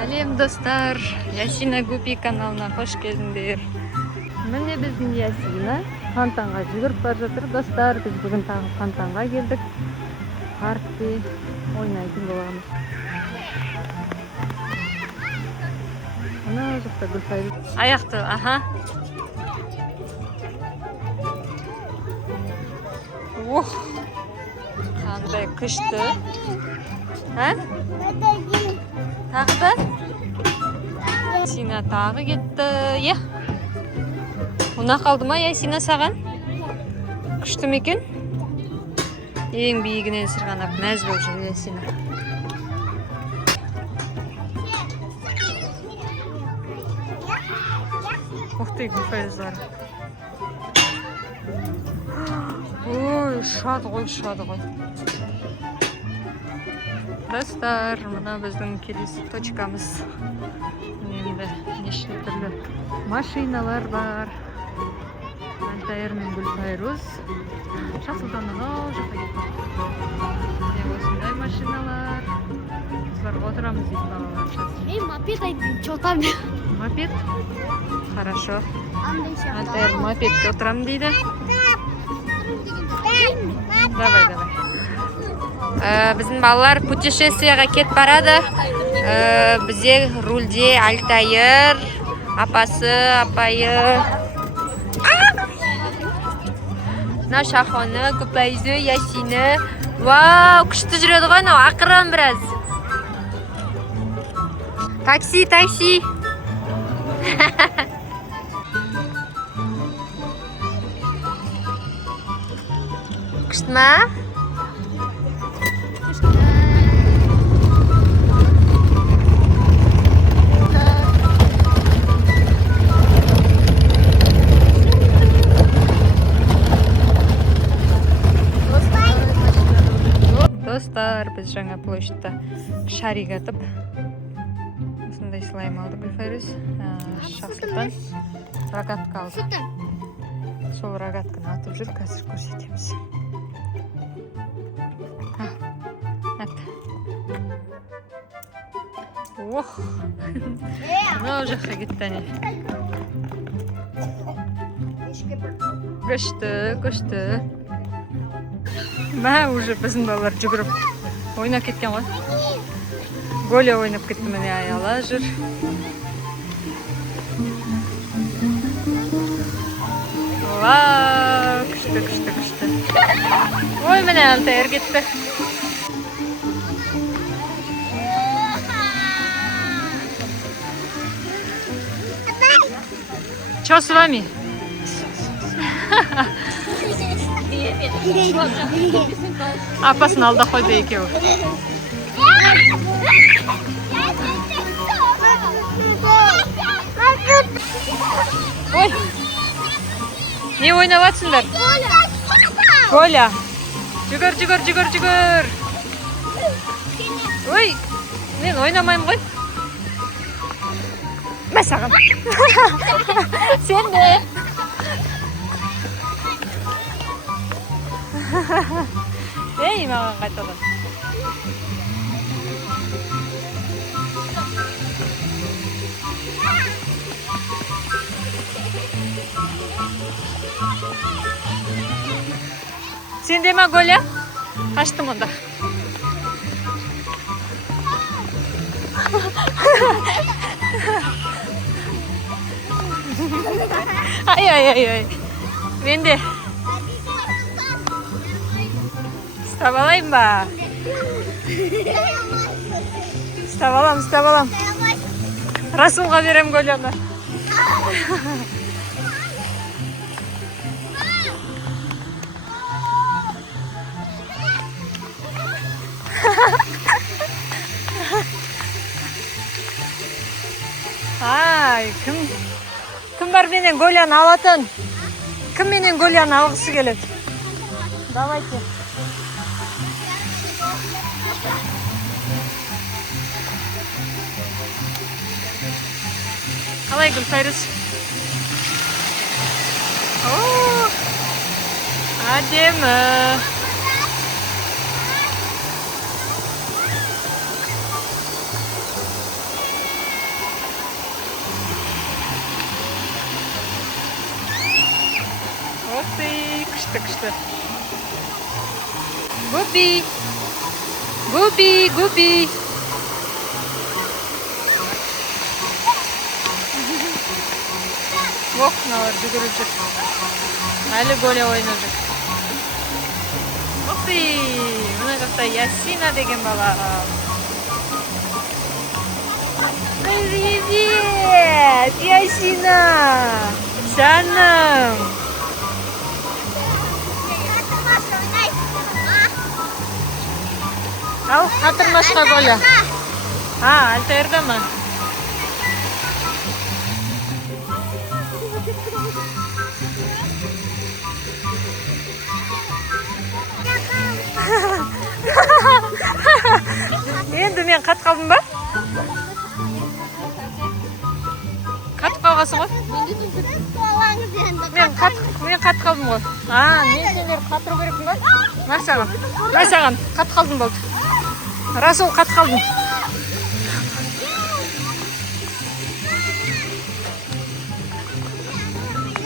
Сәлем достар, Ясина Гупи каналына хош келдіңдер. Міне біздің Ясина фонтанға жүгіріп бара жатыр. Достар, біз бүгін тағы фонтанға келдік. Паркте ойнайтын боламыз. Ана жақта Гүлфайрус. Аяқты, аха. Ох, қандай күшті. Тағы да? Ясина тағы кетті. Мұна қалды ма Ясина саған? Күшті ме екен? Ең биігінен сырғанап мәз болып жүр Ясина. Ух ты, Гүлфайрузлар. Ой, шады ғой. Достар, мына біздің келесі точкамыз. Енді неше түрлі машиналар бар. Альтаир мен Гүлфайруз. Шақсылдан анау жаққа кетті. Осындай машиналар. Қызларға отырамыз дейді балалар. Мопед айтты, что там? Мопед? Хорошо. Альтаир мопедке отырамын дейді. Давай. Біздің балалар путешествияға кет барады. Бізде рульде Альтаир, апасы, апайы. Мына Шахоны, Гүлфайрузы, Ясина. Вау, күшті жүреді ғой, ақырын біраз. Такси. Күшті ма? Достар, біз жаңа площадьта шарик атып, осындай слайм алды Гүлфайруз. Шақсылдан рогатка алды. Сол рогатканы атып жүр, қазір көрсетеміз. Ат. Ох! Мынау жаққа кетті әне. Көшті. Мә, уже біздің балалар жүгіріп ойнап кеткен ғой. Голя ойнап кетті, міне аяла жүр. Вау, күшті. Ой, міне Альтаир кетті. Что с вами? Апасын алда қойды екеуі. Ой, не ойнап атсыңдар? Голя. Жүгір. Ой, мен ойнамайым ғой. Мә саған. Сен де. Ей, маған қайтадан. Сен де ма, Голя? Қаштым онда. Ай. Мен де. Ұстап алайын ба? Ұстап алам. Расулға берем Голяны. Ай, кім бар менен Голяны алатын? Кім менен Голяны алғысы келеді? Давайте. Қалай Гүлфайруз? О, әдемі. күшті. Гупи. Гупи. Мыналар жүгіріп жүр. Әлі голе ойнап жүр. Гупи. Мына жақта Ясина деген бала. Привет, Ясина. Жаным. Ал, қатырмашқа голе. Альтерді ма? Енді мен қатып қалдым ба? Қатып қалғансың ғой? Мен қатып қалдым ғой. Мен сендер қатыру керекпін ғой? Мәсаған, қатып қалдым болды. Рас ол қатып қалдым.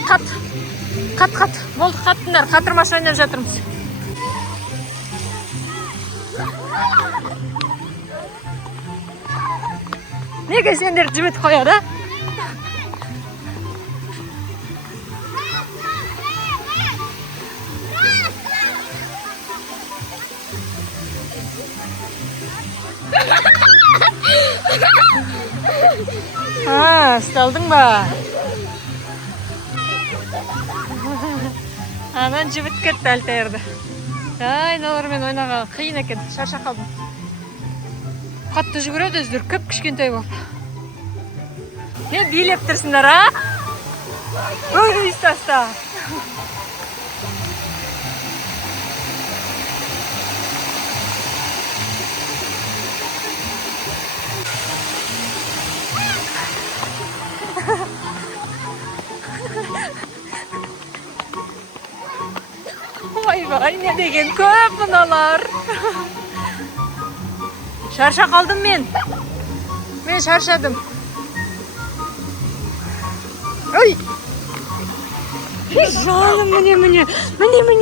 Қат. Болды, қаттыңдар. Қатырмаш ойнап жатырмыз. Неге сендер жібіт қояды? Ұсталдың ба? Анан жібіт кетті Альтаирді. Айналармен ойнаға қиын екен, шаршап қалдым. Қатты жүгіреді өздер, көп кішкентай болып. Не билеп тұрсыңдар, Ой, иста. Ой, не деген көп мыналар. Шарша қалдым мен. Мен шаршадым. Ой! Жаным, міне,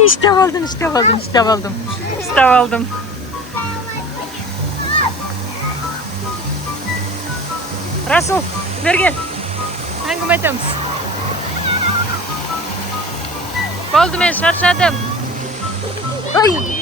істеп алдым. Расул, берген. Әңгіме айтамыз. Болды, мен шаршадым. Ой!